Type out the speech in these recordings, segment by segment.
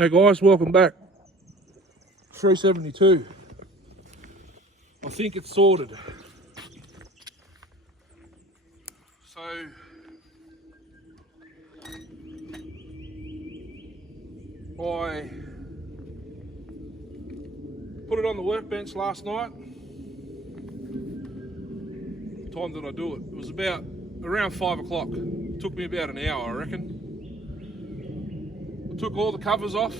Hey guys, welcome back. 372. I think it's sorted. So I put it on the workbench last night. What time did I do it? It was about around 5 o'clock. It took me about an hour, I reckon. I took all the covers off.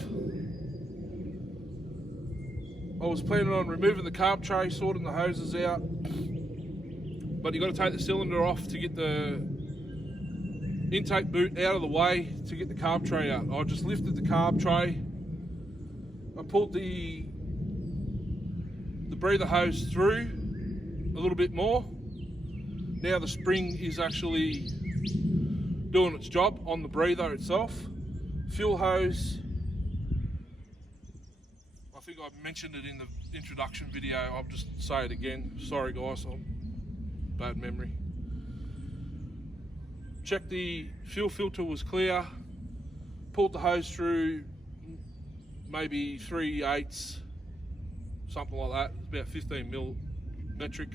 I was planning on removing the carb tray, sorting the hoses out, but you got to take the cylinder off to get the intake boot out of the way to get the carb tray out. I just lifted the carb tray. I pulled the breather hose through a little bit more. Now the spring is actually doing its job on the breather itself. Fuel hose, I think I mentioned it in the introduction video. I'll just say it again. Sorry guys, bad memory. Checked the fuel filter was clear. Pulled the hose through maybe 3/8, something like that. It's about 15 mil metric.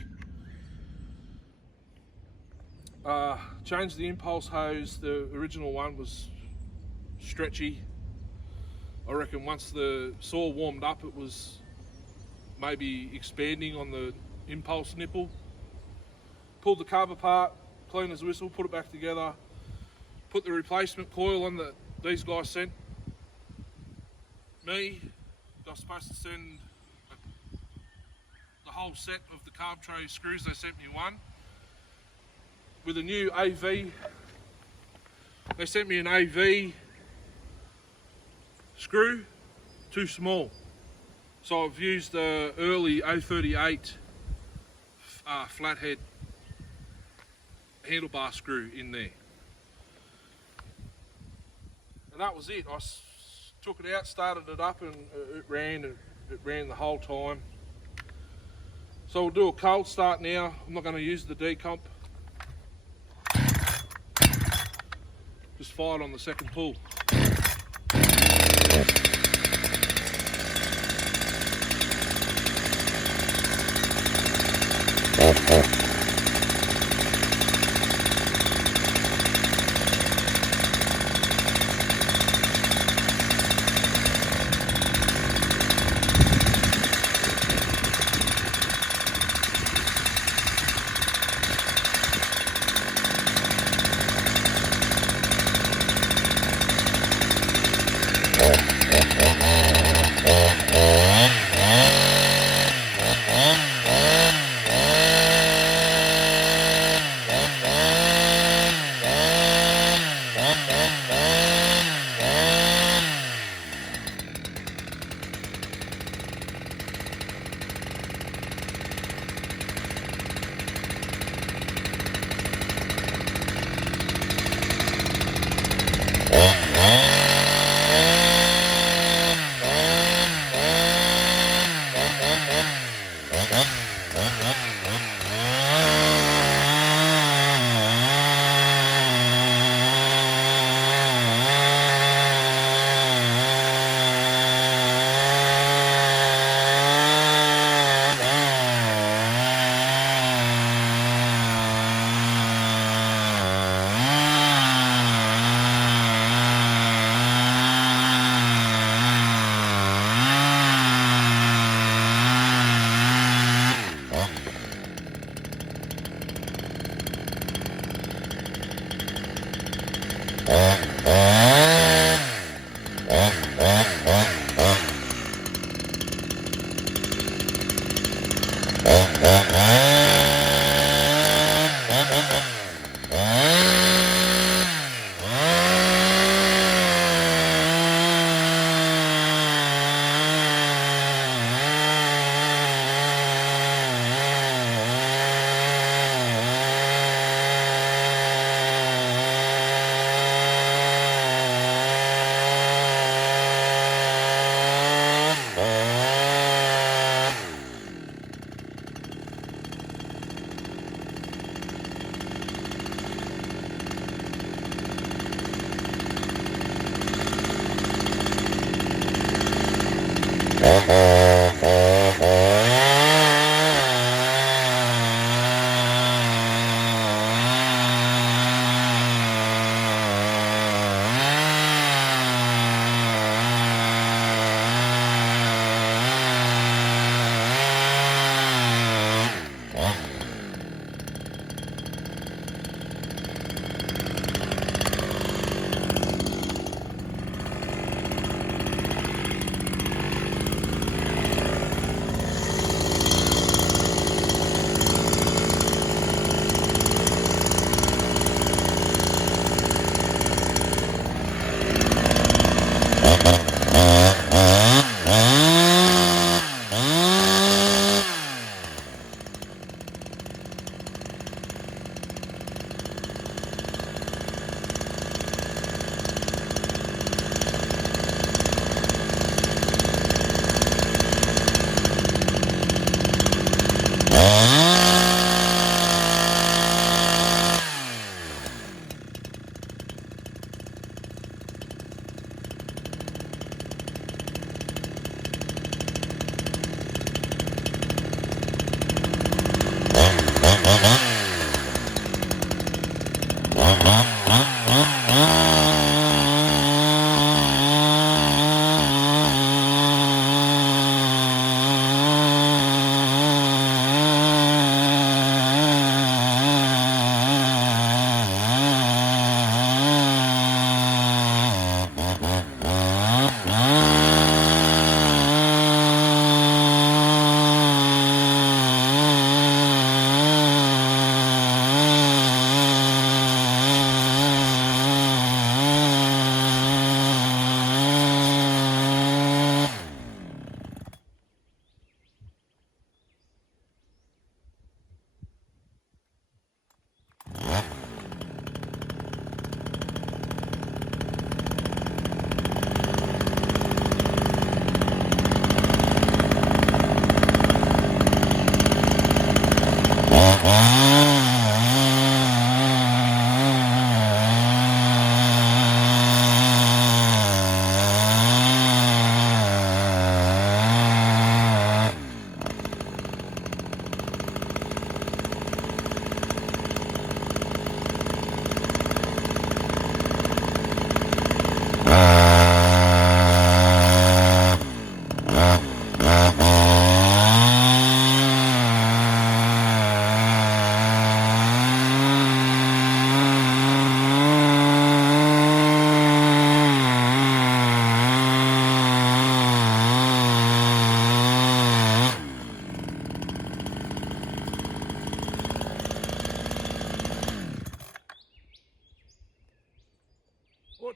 Changed the impulse hose. The original one was stretchy. I reckon once the saw warmed up, it was maybe expanding on the impulse nipple. Pulled the carb apart, clean as a whistle, put it back together, put the replacement coil on that these guys sent me. They were supposed to send the whole set of the carb tray screws. They sent me one with a new AV. They sent me an AV screw, too small. So I've used the early 038 flathead handlebar screw in there. And that was it. I took it out, started it up, and it ran the whole time. So we'll do a cold start now. I'm not going to use the decomp. Just fired on the second pull.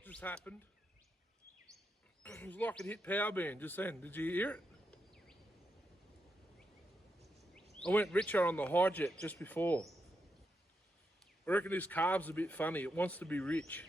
just happened. It was like it hit power band just then. Did you hear it? I went richer on the hijet just before. I reckon this calf's a bit funny. It wants to be rich.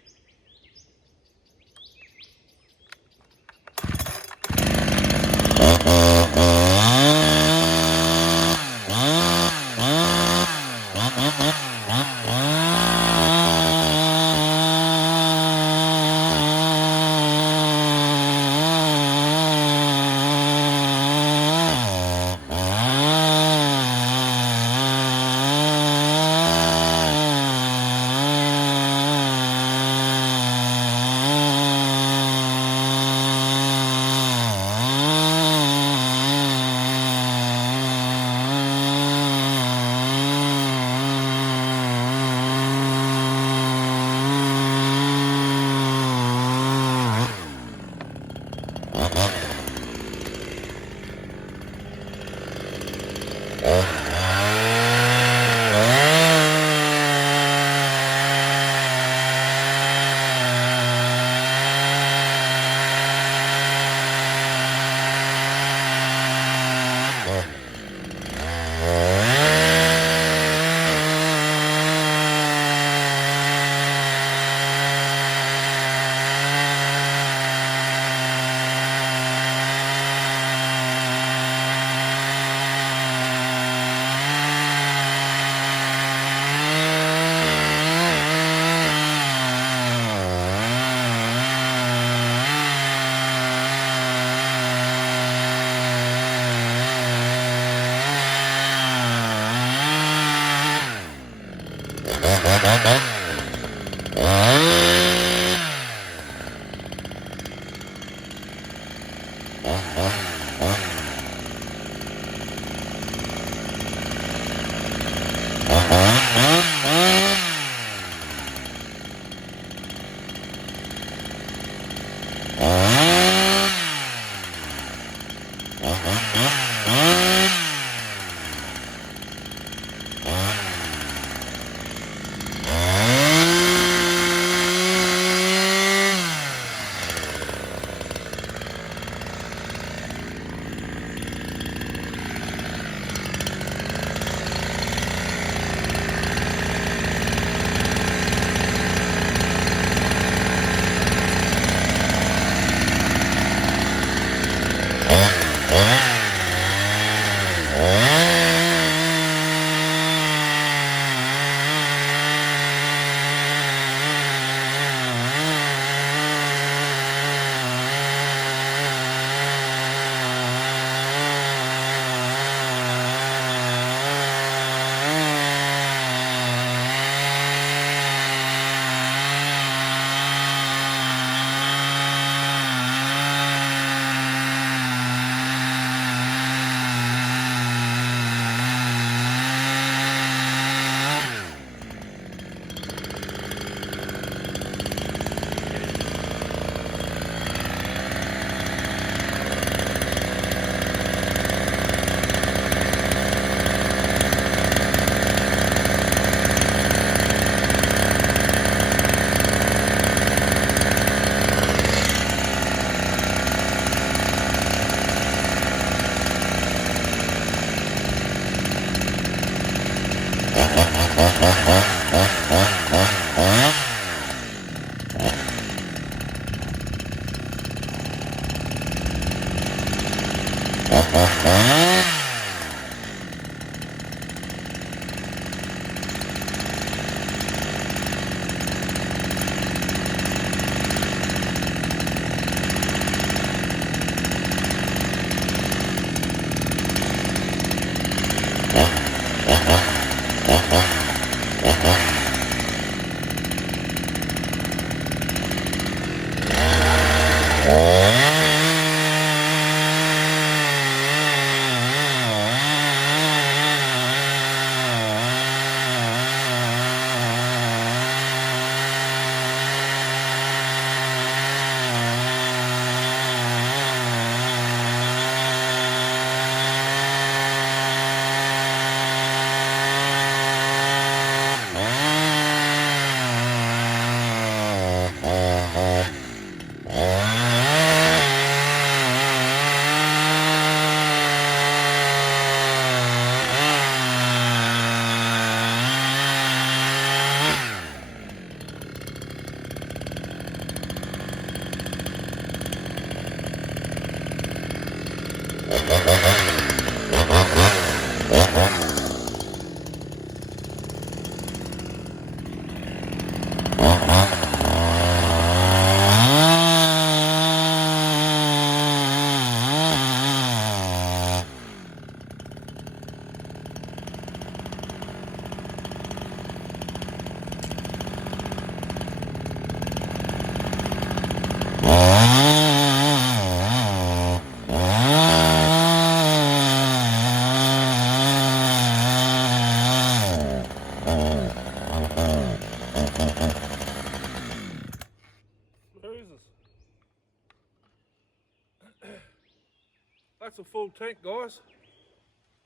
That's a full tank, guys.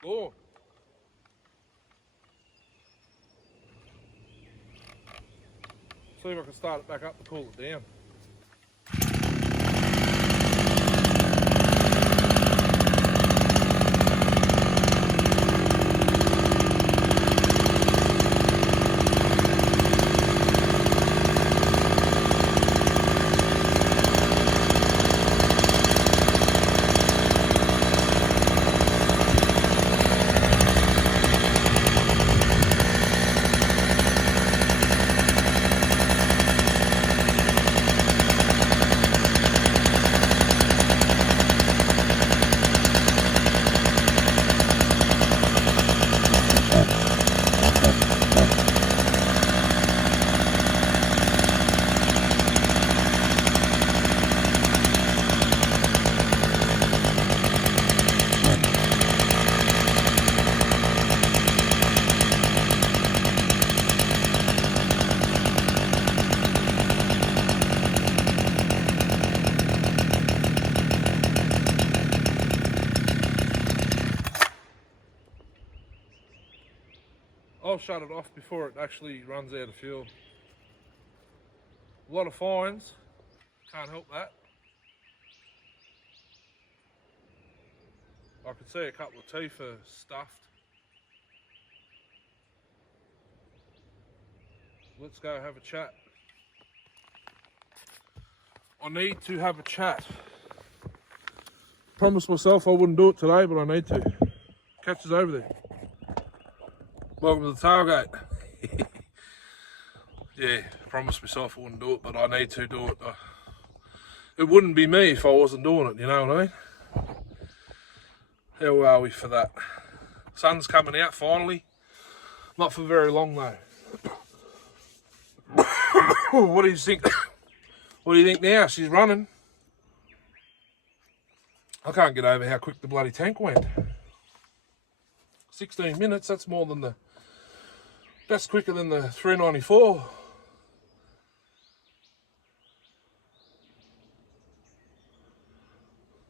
Gone. See if I can start it back up to cool it down. I'll shut it off before it actually runs out of fuel. A lot of fines, can't help that. I could see a couple of teeth are stuffed. Let's go have a chat. I need to have a chat. Promised myself I wouldn't do it today, but I need to. Catch us over there. Welcome to the tailgate. Yeah, promised myself I wouldn't do it, but I need to do it. It wouldn't be me if I wasn't doing it, you know what I mean? How are we for that? Sun's coming out finally. Not for very long though. What do you think? What do you think now? She's running. I can't get over how quick the bloody tank went. 16 minutes, that's more than the... That's quicker than the 394.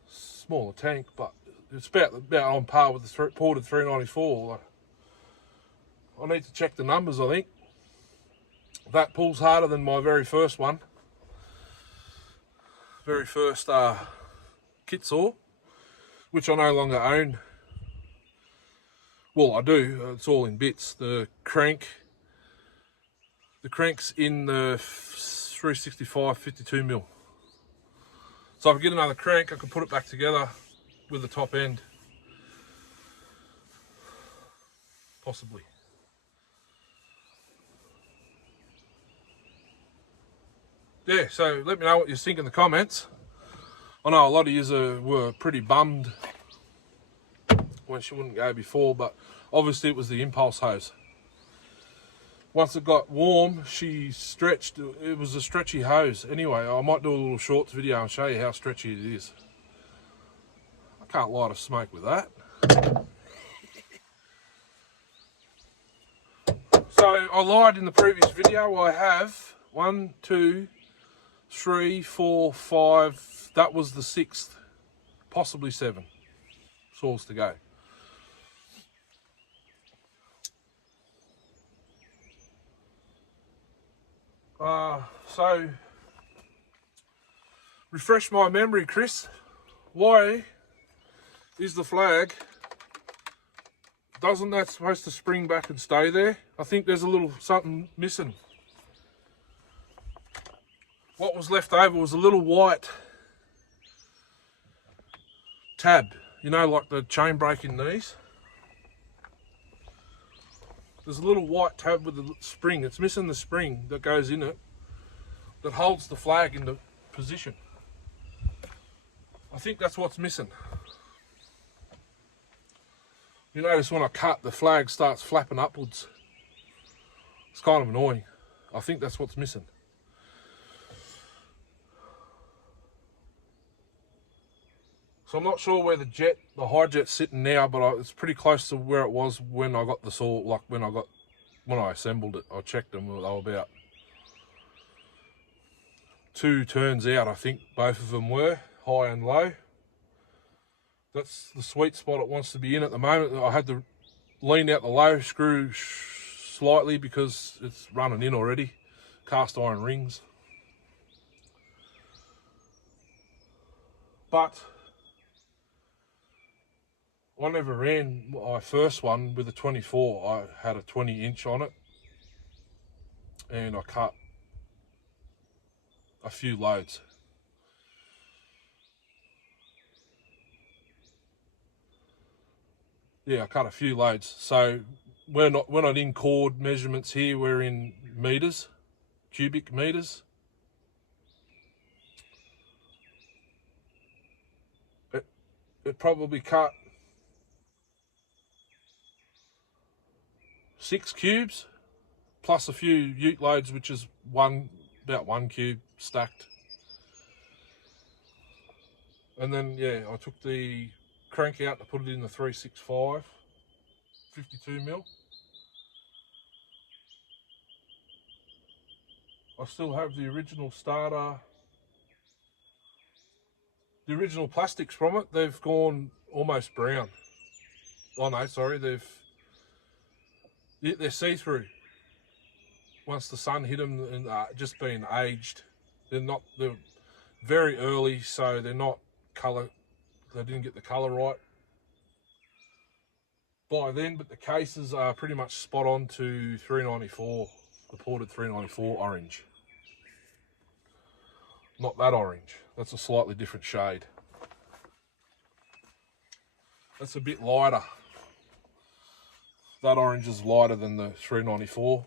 Smaller tank, but it's about on par with the ported 394. I need to check the numbers, I think. That pulls harder than my very first one. Very first kitsaw, which I no longer own. Well, I do. It's all in bits. The crank's in the 365 52mm. So if I get another crank, I can put it back together with the top end. Possibly. Yeah, so let me know what you think in the comments. I know a lot of you were pretty bummed when she wouldn't go before, but obviously it was the impulse hose. Once it got warm, she stretched. It was a stretchy hose. Anyway, I might do a little shorts video and show you how stretchy it is. I can't light a smoke with that. So I lied in the previous video. I have 1, 2, 3, 4, 5. That was the 6th, possibly 7 saws to go. So refresh my memory, Chris. Why is the flag, doesn't that supposed to spring back and stay there? I think there's a little something missing. What was left over was a little white tab, you know, like the chain brake in these. There's a little white tab with the spring. It's missing the spring that goes in it that holds the flag into position. I think that's what's missing. You notice when I cut, the flag starts flapping upwards. It's kind of annoying. I think that's what's missing. So I'm not sure where the high jet's sitting now, but it's pretty close to where it was when I got the saw, like when I assembled it. I checked them, they were about 2 turns out, I think both of them were, high and low. That's the sweet spot it wants to be in at the moment. I had to lean out the low screw slightly because it's running in already. Cast iron rings. But I never ran my first one with a 24. I had a 20-inch on it, and I cut a few loads. Yeah, I cut a few loads. So we're not in cord measurements here. We're in meters, cubic meters. It probably cut 6 cubes plus a few ute loads, which is about 1 cube stacked. And then yeah, I took the crank out to put it in the 365 52mm. I still have the original starter. The original plastics from it, they've gone almost brown. Oh no, sorry, they're see-through. Once the sun hit them and just been aged, they're very early, so they're not colour. They didn't get the colour right by then, but the cases are pretty much spot on to 394, the ported 394 orange. Not that orange, that's a slightly different shade. That's a bit lighter. That orange is lighter than the 394.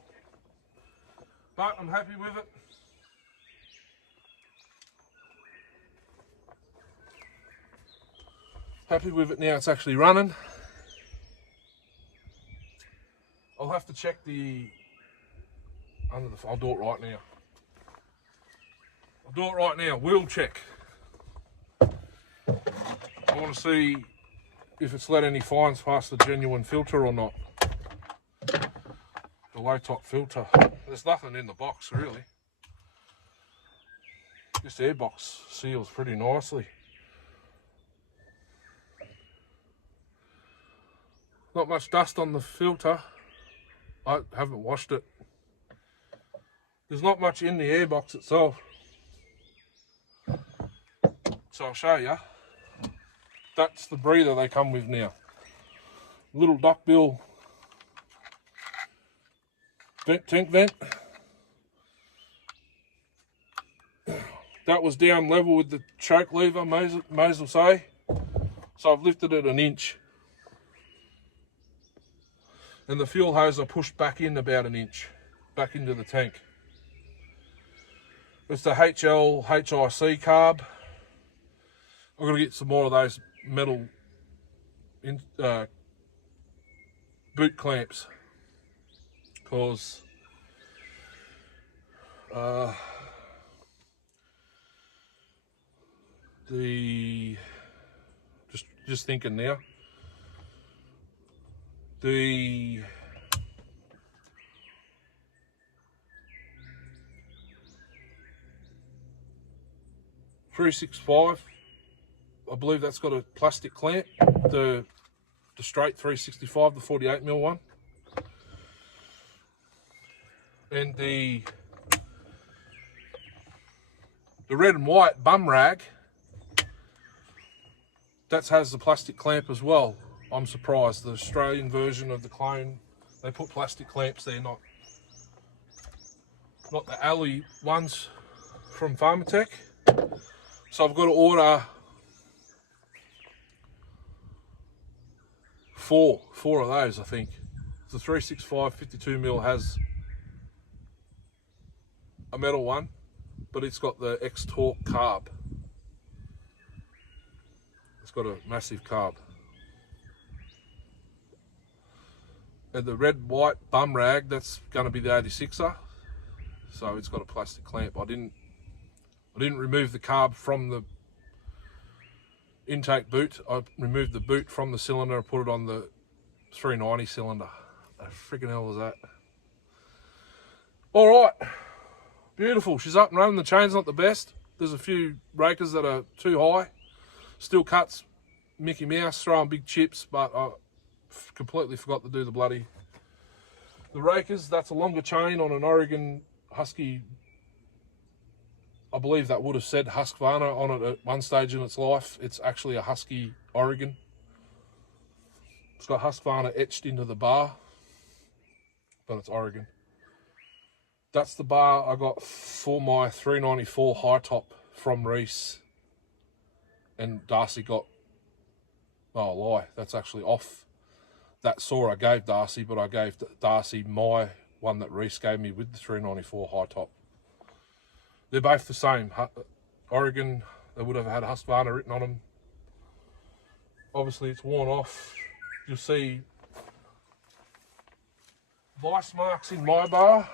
But I'm happy with it. Happy with it now, it's actually running. I'll have to check I'll do it right now. I'll do it right now, wheel check. I want to see if it's let any fines past the genuine filter or not. The low top filter. There's nothing in the box really. This airbox seals pretty nicely. Not much dust on the filter. I haven't washed it. There's not much in the airbox itself. So I'll show you. That's the breather they come with now. Little duckbill tank vent. That was down level with the choke lever, may as well say. So I've lifted it an inch. And the fuel hose I pushed back in about an inch, back into the tank. It's the HIC carb. I've got to get some more of those metal boot clamps, because just thinking now, the .365, I believe that's got a plastic clamp. The straight 365, the 48mm one, and the red and white bum rag, that has the plastic clamp as well. I'm surprised. The Australian version of the clone, they put plastic clamps there, not the alley ones from Pharmatech. So I've got to order four of those, I think. The 365 52mm has a metal one, but it's got the X-Torque carb. It's got a massive carb. And the red white bum rag, that's going to be the 86er, so it's got a plastic clamp. I didn't remove the carb from the intake boot. I removed the boot from the cylinder and put it on the 390 cylinder. The freaking hell was that? All right, beautiful. She's up and running. The chain's not the best. There's a few rakers that are too high. Still cuts Mickey Mouse throwing big chips, but I completely forgot to do the rakers. That's a longer chain on an Oregon Husky. I believe that would have said Husqvarna on it at one stage in its life. It's actually a Husky Oregon. It's got Husqvarna etched into the bar, but it's Oregon. That's the bar I got for my 394 high top from Reese. And Darcy got, oh, lie, that's actually off that saw I gave Darcy, but I gave Darcy my one that Reese gave me with the 394 high top. They're both the same. Oregon, they would have had Husqvarna written on them. Obviously it's worn off. You'll see vice marks in my bar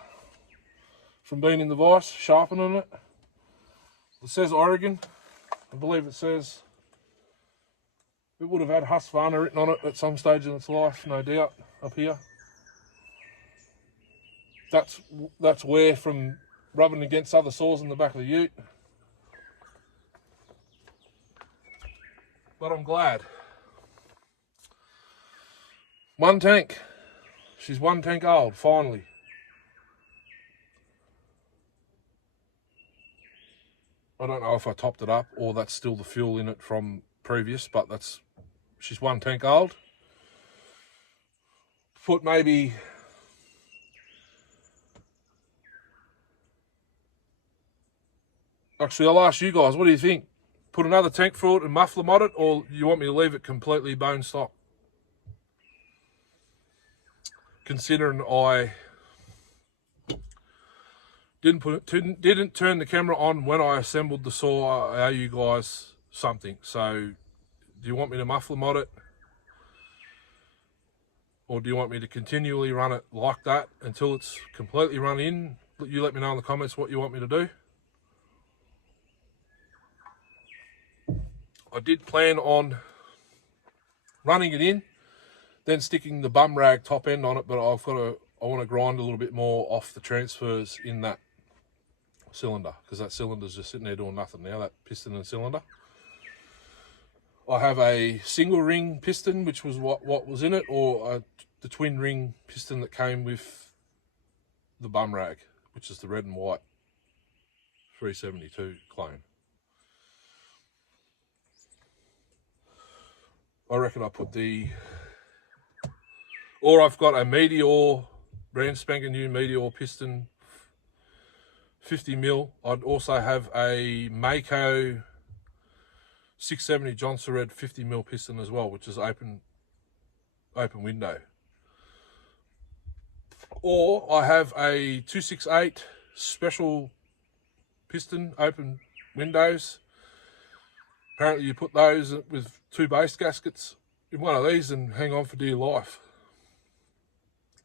from being in the vice, sharpening it. It says Oregon. I believe it says it would have had Husqvarna written on it at some stage in its life, no doubt, up here. That's wear from rubbing against other saws in the back of the ute. But I'm glad. One tank. She's 1 tank old, finally. I don't know if I topped it up or that's still the fuel in it from previous, but she's 1 tank old. Put maybe actually I'll ask you guys, what do you think? Put another tank through it and muffler mod it, or you want me to leave it completely bone stock? Considering I didn't turn the camera on when I assembled the saw, I owe you guys something. So do you want me to muffler mod it, or do you want me to continually run it like that until it's completely run in? You let me know in the comments what you want me to do. I did plan on running it in, then sticking the bum rag top end on it, but I want to grind a little bit more off the transfers in that cylinder, because that cylinder's just sitting there doing nothing now, that piston and cylinder. I have a single ring piston, which was what was in it, or the twin ring piston that came with the bum rag, which is the red and white 372 clone. I reckon I put or I've got a Meteor, brand spanking new Meteor piston, 50 mil. I'd also have a Mako 670 John Surred 50 mil piston as well, which is open window. Or I have a 268 special piston, open windows. Apparently you put those with 2 base gaskets in one of these and hang on for dear life.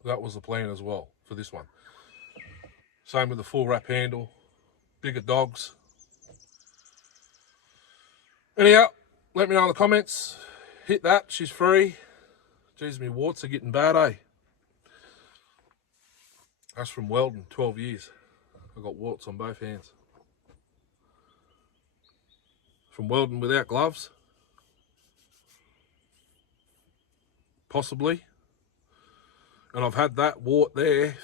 That was the plan as well for this one. Same with the full wrap handle, bigger dogs. Anyhow, let me know in the comments. Hit that, she's free. Jeez, me warts are getting bad, eh? That's from welding, 12 years. I got warts on both hands. From welding without gloves. Possibly. And I've had that wart there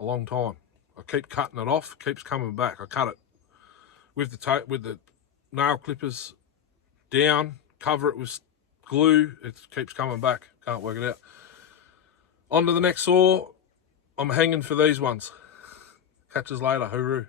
a long time. I keep cutting it off, it keeps coming back. I cut it with the nail clippers down, cover it with glue, it keeps coming back. Can't work it out. On to the next saw. I'm hanging for these ones. Catch us later, hooroo.